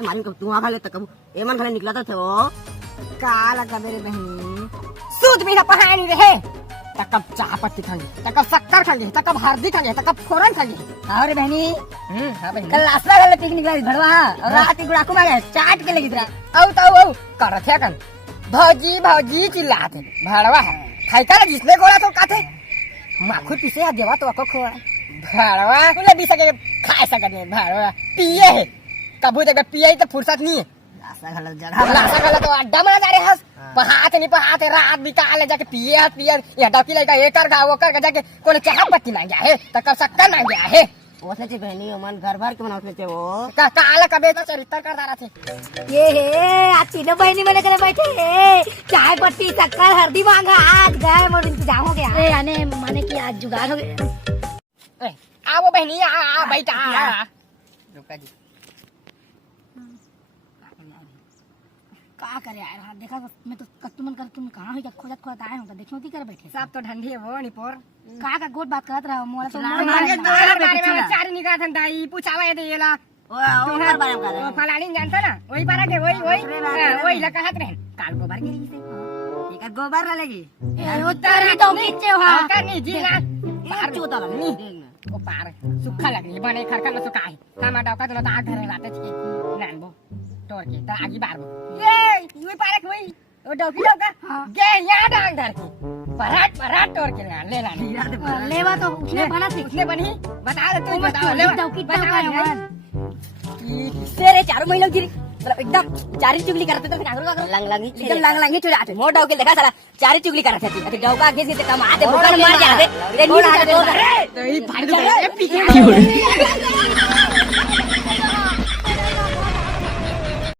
तुम्हारी कब तू खा ले तक एमन खाले निकला थे वो काला का मेरे बहनी सूद भी ना पहाड़ी रहे तकब चाह पत्ती खाएंगे तकब शक्कर खाएंगे तकब हल्दी खाएंगे तकब फोरन खाएंगे। अरे बहनी हां बहनी कल लासला वाला पिकनिक वाली भड़वा और रात गुड़ा को मारे चाट के लगी तेरा औ तो औ करत है कन भौजी भौजी चिल्लाते भड़वा है खाई का जिसने गोला तो काथे माखुर पीसे आ देवा तो को खोआ भड़वा कुले भी सके खा सकने भड़वा पिए है कबू तक पिए तो फुर्सत नहीं है लासा गला तो अड्डा में जा रहे हस पहाते रात बिकाले जाके पिए ये डकी लगा ये कर गा वो कर जाके कोने चाह पत्ती मांग गया है त कर सकता मांग गया है ओसे ची बहनी मन घर भर के बनावत थे वो का काला कबे तो चरित्र कर रहा थे ये है आज तीनों बहनी मैंने करे बैठे चाय पत्ती शक्कर हल्दी मांगा आज गए मोर इंतजाम हो गया ए आने माने कि आज जुगाड़ हो गया ए आओ बहनी आ बैठा रुका जी का करे यार देखा मैं तो कस्टमर कर तुम कहां हो खोजत खोजत आए हो तो देखियो की कर बैठे सब तो ठंडी है वो निपोर का गोट बात करत रहा मोला तो मांगे बारे में चार निकाल थन दाई पूछावे दे येला ओ बारे में कर फलानी जानता ना वही पारा के वही लगा हाथ रहे काल को भर गिरी से एक गोबर ला लगी ए उतारी तो नीचे हां करनी जी ना बाहर चोता लगी ओ पार सुखा लग रही बने खरखा न सुखाई कामा डौका तो आ घर लाते छे नानबो तोड़ के त आगी बारबो ए युई पारक वही ओ डौकी डौका गे यहां डांग धर के पराट तोड़ के ले ला लेवा तो उसने बना थी उसने बनी बता दे तू बता ले डौकी डौका तेरे चारों महिला गिरी मतलब एकदम चारी चुगली करते थे लंग लंगी चुरा आते मोड़ डौकी देखा साला चारी चुगली करते थे अरे डौका घिस के कम आते भूखा मार जाते रे नीचे तो ही फाड़ दे पीछे